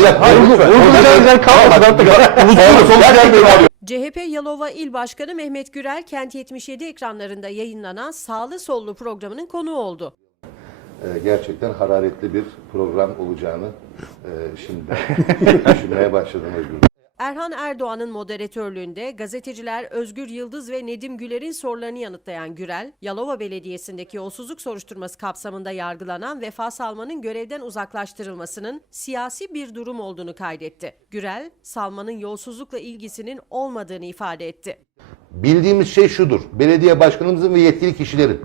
bir dakika. Hayır, lütfen. vurgulayacağınız yer kalmasın artık. Sonra sonuç gelmiyor abi. CHP Yalova İl Başkanı Mehmet Gürel, Kent 77 ekranlarında yayınlanan Sağlı Sollu programının konuğu oldu. Ee, gerçekten hararetli bir program olacağını e, şimdi düşünmeye başladım Özgür. Erhan Erdoğan'ın moderatörlüğünde gazeteciler Özgür Yıldız ve Nedim Güler'in sorularını yanıtlayan Gürel, Yalova Belediyesi'ndeki yolsuzluk soruşturması kapsamında yargılanan Vefa Salman'ın görevden uzaklaştırılmasının siyasi bir durum olduğunu kaydetti. Gürel, Salman'ın yolsuzlukla ilgisinin olmadığını ifade etti. Bildiğimiz şey şudur. Belediye başkanımızın ve yetkili kişilerin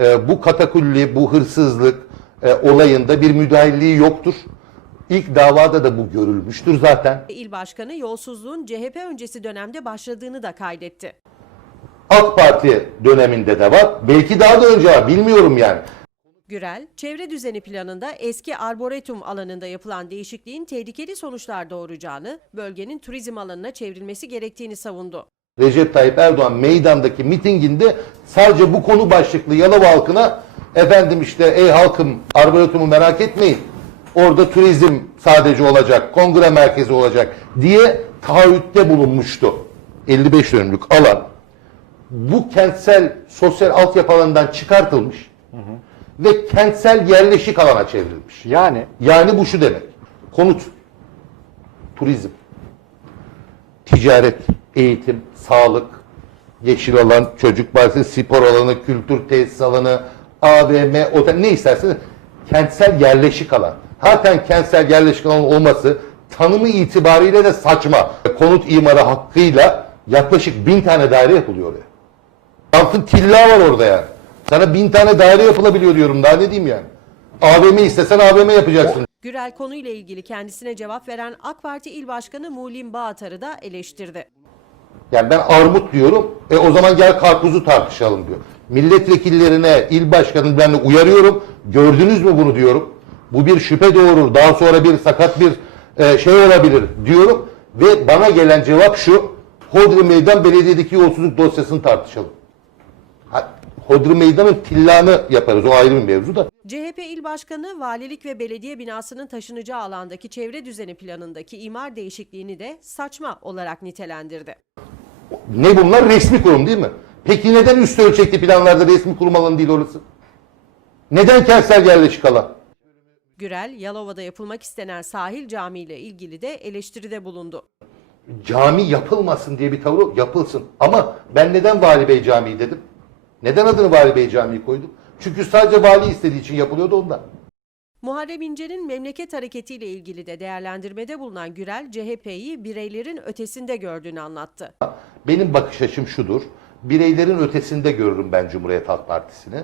e, bu katakulli, bu hırsızlık e, olayında bir müdahilliği yoktur. İlk davada da bu görülmüştür zaten. İl Başkanı yolsuzluğun CHP öncesi dönemde başladığını da kaydetti. AK Parti döneminde de var. Belki daha da önce var. Bilmiyorum yani. Gürel, çevre düzeni planında eski arboretum alanında yapılan değişikliğin tehlikeli sonuçlar doğuracağını, bölgenin turizm alanına çevrilmesi gerektiğini savundu. Recep Tayyip Erdoğan meydandaki mitinginde sadece bu konu başlıklı Yalova halkına efendim işte ey halkım arboretumu merak etmeyin. Orada turizm sadece olacak, kongre merkezi olacak diye taahhütte bulunmuştu. 55 dönümlük alan bu kentsel sosyal altyapı alanından çıkartılmış ve kentsel yerleşik alana çevrilmiş. Yani Yani bu şu demek. Konut, turizm, ticaret, eğitim, sağlık, yeşil alan, çocuk bahçesi, spor alanı, kültür tesis alanı, AVM, otel ne isterseniz kentsel yerleşik alan. Zaten kentsel yerleşik alan olması tanımı itibariyle de saçma. Konut imarı hakkıyla yaklaşık bin tane daire yapılıyor oraya. Altın tilla var orada yani. Sana bin tane daire yapılabiliyor diyorum daha ne diyeyim yani. AVM istesen AVM yapacaksın. Gürel konuyla ilgili kendisine cevap veren AK Parti İl Başkanı Muğlim Bağatar'ı da eleştirdi. Yani ben armut diyorum. E o zaman gel karpuzu tartışalım diyor. Milletvekillerine, il başkanlarına uyarıyorum. Gördünüz mü bunu diyorum. Bu bir şüphe doğurur. Daha sonra bir sakat bir e, şey olabilir diyorum. Ve bana gelen cevap şu. Hodri Meydan Belediye'deki yolsuzluk dosyasını tartışalım. Hodri Meydan'ın tillanı yaparız. O ayrı bir mevzu da. CHP İl Başkanı valilik ve belediye binasının taşınacağı alandaki çevre düzeni planındaki imar değişikliğini de saçma olarak nitelendirdi. Ne bunlar? Resmi kurum değil mi? Peki neden üst ölçekli planlarda resmi kurum alanı değil orası? Neden kentsel yerleşik alan? Gürel, Yalova'da yapılmak istenen sahil cami ile ilgili de eleştiride bulundu. Cami yapılmasın diye bir tavır yok. Yapılsın. Ama ben neden Vali Bey Camii dedim? Neden adını Vali Bey Camii koydum? Çünkü sadece vali istediği için yapılıyordu ondan. Muharrem İnce'nin memleket hareketiyle ilgili de değerlendirmede bulunan Gürel, CHP'yi bireylerin ötesinde gördüğünü anlattı. Benim bakış açım şudur. Bireylerin ötesinde görürüm ben Cumhuriyet Halk Partisi'ni.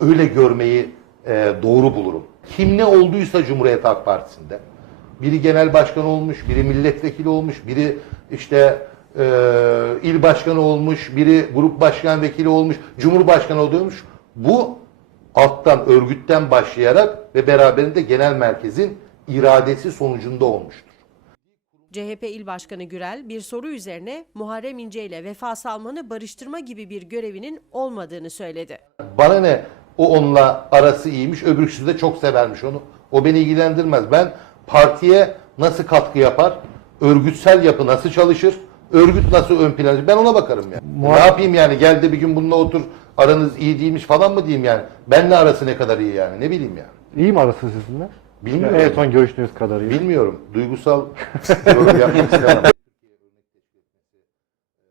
Öyle görmeyi e, doğru bulurum. Kim ne olduysa Cumhuriyet Halk Partisi'nde. Biri genel başkan olmuş, biri milletvekili olmuş, biri işte e, il başkanı olmuş, biri grup başkan vekili olmuş, cumhurbaşkanı oluyormuş. Bu alttan, örgütten başlayarak ve beraberinde genel merkezin iradesi sonucunda olmuştur. CHP İl Başkanı Gürel bir soru üzerine Muharrem İnce ile Vefa Salman'ı barıştırma gibi bir görevinin olmadığını söyledi. Bana ne o onunla arası iyiymiş, öbürküsü de çok severmiş onu. O beni ilgilendirmez. Ben partiye nasıl katkı yapar, örgütsel yapı nasıl çalışır, örgüt nasıl ön plana ben ona bakarım yani. Muhar- Ne yapayım yani gel de bir gün bununla otur aranız iyi değilmiş falan mı diyeyim yani. Benle arası ne kadar iyi yani ne bileyim yani. iyi mi arası sizinle? Bilmiyorum. En son görüştüğünüz kadarıyla. Bilmiyorum. Duygusal yorum yapmak istemem.